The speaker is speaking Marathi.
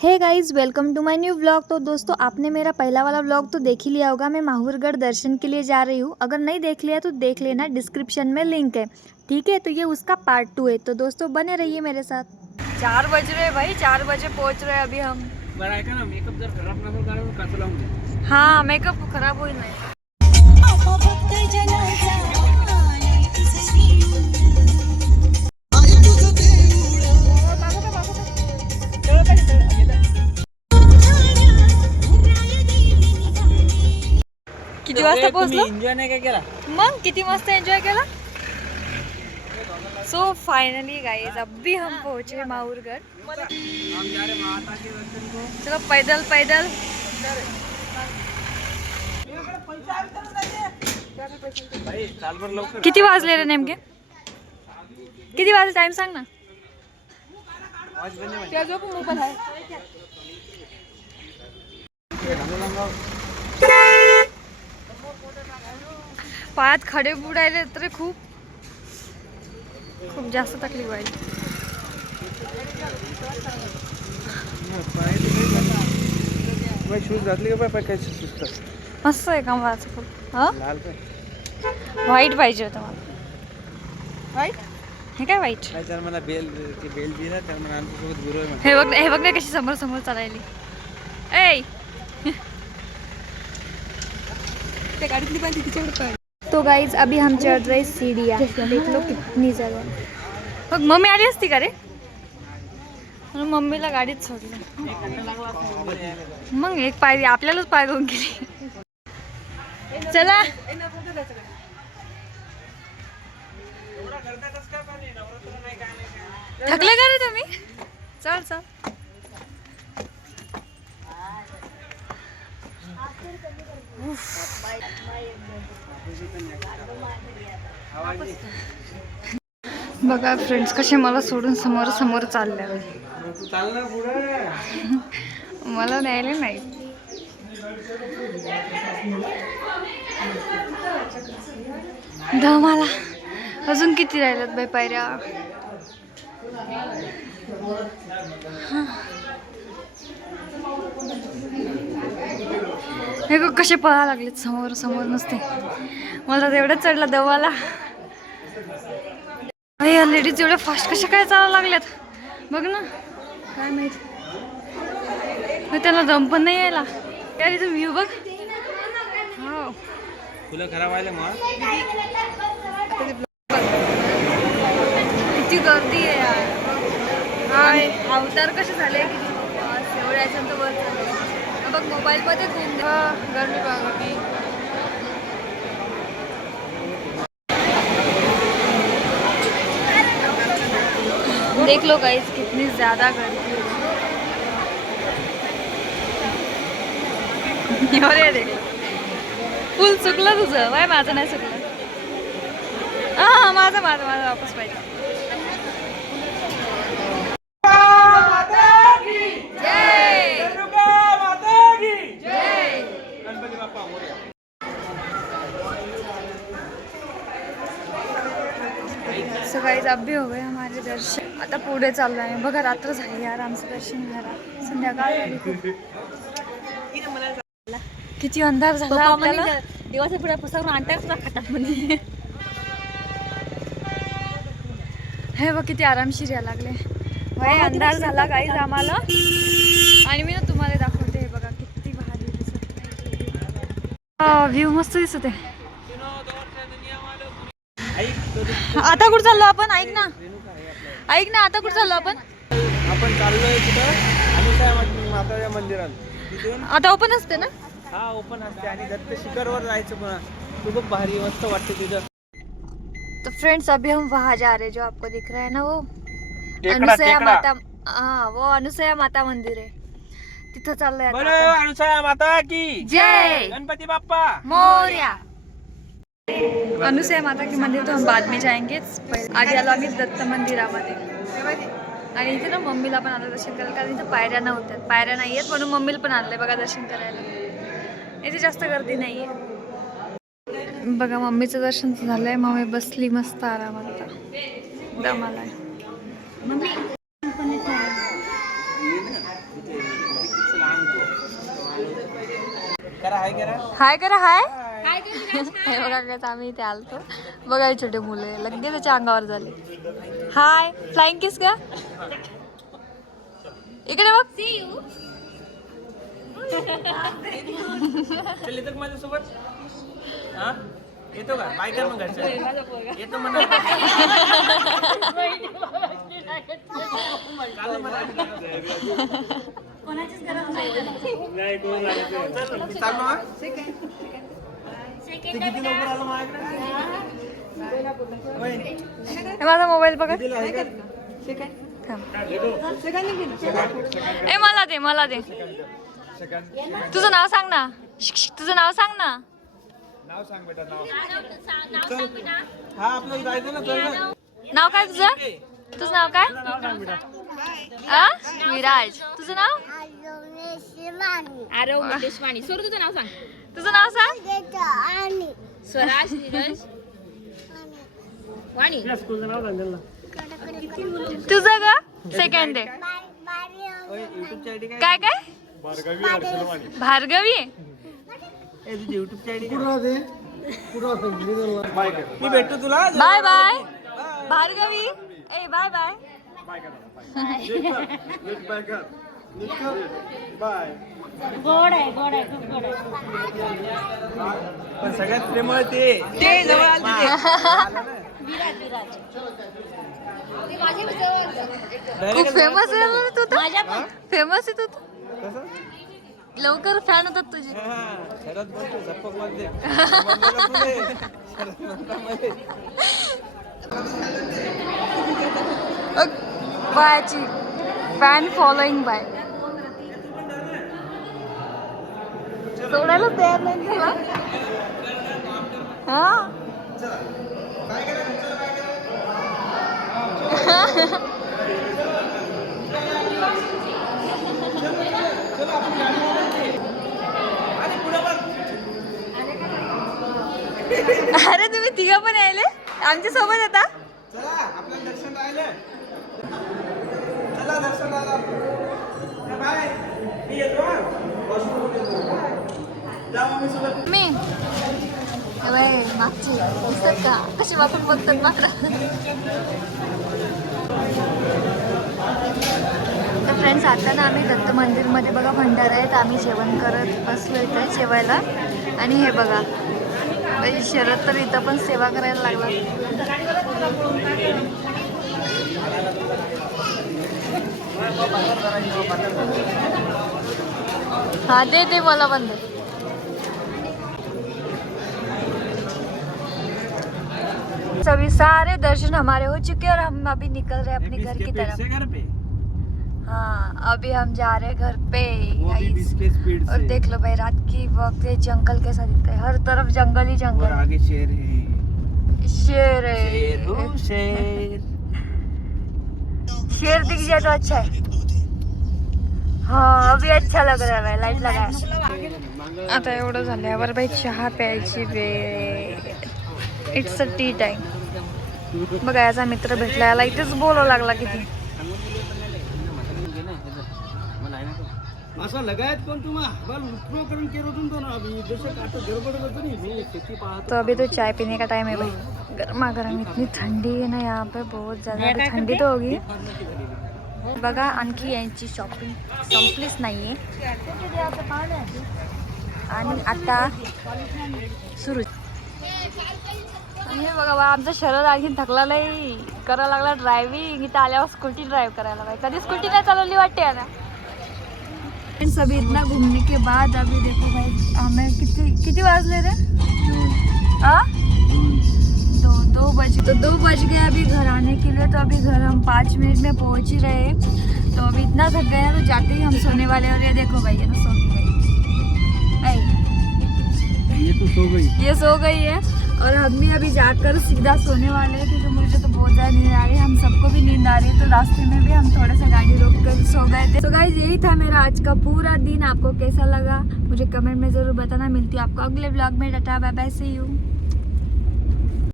हे guys, welcome to my new vlog. तो दोस्तों, आपने मेरा पहला वाला व्लॉग तो देख ही लिया होगा। मैं माहूरगढ़ दर्शन के लिए जा रही हूँ। अगर नहीं देख लिया तो देख लेना, डिस्क्रिप्शन में लिंक है। ठीक है, तो ये उसका पार्ट 2 है। तो दोस्तों बने रहिए मेरे साथ। 4 बज रहे भाई, 4 बजे पहुँच रहे हैं अभी हम। मेकअप जर खराब नसेल कारण कसं लावून दे। हाँ, मेकअप खराब होईल नाही। किती वाजता पोहोचलो? एन्जॉय नाही काय केला? मग किती मस्त एंजॉय केला। सो फाइनली गाइस, अभी हम पहुंचे माहूरगढ़। हम जा रहे माता के दर्शन को। चलो पैदल पैदल। भाई चालभर लवकर। किती वाजले रे नेमके? किती वाजले टाइम सांग ना। आवाज बंद आहे. त्या जो पण मोबाईल आहे। पायात खडे बुडायले तर खूप जास्त तकलीफ व्हायली। मैं शूज घातले का पाय कसे सुचतात? मस्त आहे का माझं खूप? हा, लाल पाय. व्हाईट पाहिजे होतं मला। व्हाईट? हे काय व्हाईट? काय तर मला बेल दिला तर मला आमच्यासोबत गुरु आहे. हे बघ ना कशी समोर समोर चालायली। ए ते गाडीतली पाहिजे तिच्याकडे पाहिजे। तो गाइस, अभी हम चढ़ रहे सीढ़ियाँ। देख लो कितनी ज़्यादा। मग मम्मी आली असती का रे? मम्मीला गाडीत सोडलं। मग एक पाय आपल्यालाच पाय घेऊन गेली। चला थकले का रे तुम्ही? चल चल। बघा फ्रेंड्स, कसे मला सोडून समोर समोर चालले। तू चाल ना पुढे. मला न्यायला नाही। मला अजून किती राहिल्यात बाई पायऱ्या? हे बघ कसे पळायला लागलेत समोर समोर नसते। मला तेवढंच चढला दवाला। या लेडीज एवढ्या फास्ट कशा काय चालायला लागल्यात बघ ना, काय माहित। त्याला दम पण नाही यायला। काय रे व्ह्यू बघ। हो, फुलं खराब व्हायला मग किती गर्दी आहे यार। हाय, अवतार कसे झाले किती एवढ्याच्या तर वर चालले। बघ मोबाईल मध्ये घुम दे। गर्दी बघा की। देख लो गाइस, कितनी ज्यादा गर्दी है। अरे देख, फुल चुकलं तुझं बाय, माझं नाही चुकलं। हा, माझं वापस पाहिजे। सो गाइस, अब भी हो गए हमारे दर्शन। आता पुढे चाललो आहे। बघा रात्र झाली यार, आमचं दर्शन घ्यायला संध्याकाळ झाली खूप। किती अंधार झाला आपल्याला। देवाच्या पुढे पसरून आणतात तुला खातात म्हणे। हे बघ किती आरामशीर यायला लागले। भाई अंधार झाला गाईज आम्हाला, आणि मी ना तुम्हाला दाखवते। हे बघा किती भारी दिसत। व्ह्यू मस्त दिसत आहे। आता कुठं चाललो आपण? ऐक ना आता कुठं चाललो आपण? आपण चाललोय तिथं अनुसया माताच्या मंदिरात. तिथून आता ओपन असते ना? हा, ओपन असते आणि दत्त शिखरवर जायचं पण खूप भारी मस्त वाटतं तिथं। तो फ्रेंड्स, अभी हम वहाँ जा रहे हैं जो आपको दिख रहा है ना, वो टेकड़ा, अनुसया टेकड़ा। माता। हाँ, वो अनुसया माता मंदिर है। तिथं चाललोय आता बोलो आपण। अनुसया माता की जय गणपति बाप्पा मोरया। अनुसया माता के मंदिर तो हम बाद में जाएंगे। आधी आलो आम्ही दत्त मंदिरामध्ये, आणि इथे ना मम्मीला पण आलं दर्शन करायला, कारण इथं पायऱ्या नव्हत्या। पायऱ्या नाही आहेत म्हणून मम्मीला पण आणलंय बघा दर्शन करायला। इथे जास्त गर्दी नाहीये। बघा मम्मीचं दर्शन झालंय। मम्मी बसली मस्त आरामात, आता दम आलाय। मम्मी करा हाय करा हाय करा हाय काय ते विराज? हे बघा कसं आम्ही इथे आलतो बघा हे छोटे मुलं लगेच त्याच्या अंगावर झाले हाय फ्लाइंग किस का इकडे बघ See you. चल येतो का माझ्यासोबत हा येतो का बाय कर मग घरच्या येतो म्हणा काल मला कोणाचीच गरज नाही. चाललो हा ते किती लवकर आलं माझ्याकडे होय. हे माझा मोबाईल बघा कितीला आहे का? थांब. ए मला दे तुझं नाव सांग ना तुझं नाव सांग ना नाव सांग बेटा नाव नाव सांग बेटा. हा आपलं जायचं ना चल ना नाव काय तुझं नाव काय आ विराज तुझं नाव आरव देशवाणी. सोड तुझं नाव सांग. तुझं नाव सांग स्वराज नीरज वाणी. तुझं ग सेकंड आहे युट्यूबची आयडी काय काय भार्गवी ए तुझी युट्यूबची आयडी मी भेटतो तुला बाय बाय भार्गवी ए बाय बाय गोड आहे खूप गोड आहे. पण सगळ्यात प्रेमळ ते जवळ आलं विराज खूप फेमस आहे ना तू तर माझ्या पण फेमस आहे तू तर. कसं लवकर फॅन होतात तुझे शरद बोलतो झप्पक मध्ये समजलं का तुले? शरद नंतरमध्ये. बायची फॅन फॉलोईंग बाय सोडायला तयार नाही तुला हा अरे तुम्ही तिघं पण यायले आमच्या सोबत येता चला आपल्याला दर्शन राहिलं चला दर्शन राहिलं बाय मी येतो हा वॉशरूम येतो जाऊ मी सोबत मी हे बाय मागची दिसतात का कशी वाकून बघतात मात्र तर फ्रेंड्स आता ना आम्ही दत्त मंदिरमध्ये बघा भंडारा आहेत आम्ही जेवण करत बसलो इथे जेवायला आणि हे बघा शरद तर इथं पण सेवा करायला लागला हाँ दे मला पण दे सभी सारे दर्शन हमारे हो चुके और हम अभी निकल रहे हैं अपने घर की तरफ घर पे हाँ अभी हम जा रहे हैं घर पे वो भी guys। बिस्के स्पीड से और देख लो भाई रात की वक्त ये जंगल कैसा दिखता है हर तरफ जंगल ही और जंगल आगे शेर है शेर है शेर हो शेर शेर दिख जाए तो अच्छा है हाँ अभी अच्छा लग रहा है भाई लाईट लगाया आता एवढं झाल्यावर बाई चहा प्यायची वेळ इट्स अ टी टाइम बघा याचा मित्र भेटला याला इथेच बोलावं लागला किती असं लगायत कोण तुम्हाला उपयोग करून केलं तुमचं ना अभी जसं आता गडबड करतो नाही मी शेती पाहतो तो अभी तो चाय पीने का टाइम है भाई गर्मा गर्म इतनी ठंडी है ना यहाँ पे बहुत ज़्यादा अभी ठंडी तो होगी बघा आणखी यांची शॉपिंग संपलीच नाही आहे आणि आता सुरू हे बघा बा आमचा शरद आणखी थकला नाही करायला लागला ड्रायव्हिंग इथं आल्यावर स्कूटी ड्राईव्ह करायला पाहिजे कधी स्कूटी नाही चालवली वाटते याला अभी इतना घूमने के बाद अभी देखो भाई हमें किती वाजले रे दो बज गए अभी घर आने के लिए तो अभी घर हम 5 मिनट में पहुंच ही रहे हैं तो अभी इतना थक गए हैं तो जाते ही हम सोने वाले हैं और ये देखो भाई ये तो सो गई ये सो गई है और हम भी अभी जाकर सीधा सोने वाले हैं क्योंकि मुझे तो बहुत ज़्यादा नींद आ रही है हम सबको भी नींद आ रही है तो रास्ते में भी हम थोड़ा सा गाड़ी रोक कर सो गए थे तो गाइस यही था मेरा आज का पूरा दिन आपको कैसा लगा मुझे कमेंट में ज़रूर बताना मिलती है आपको अगले व्लॉग में tata bye bye see you.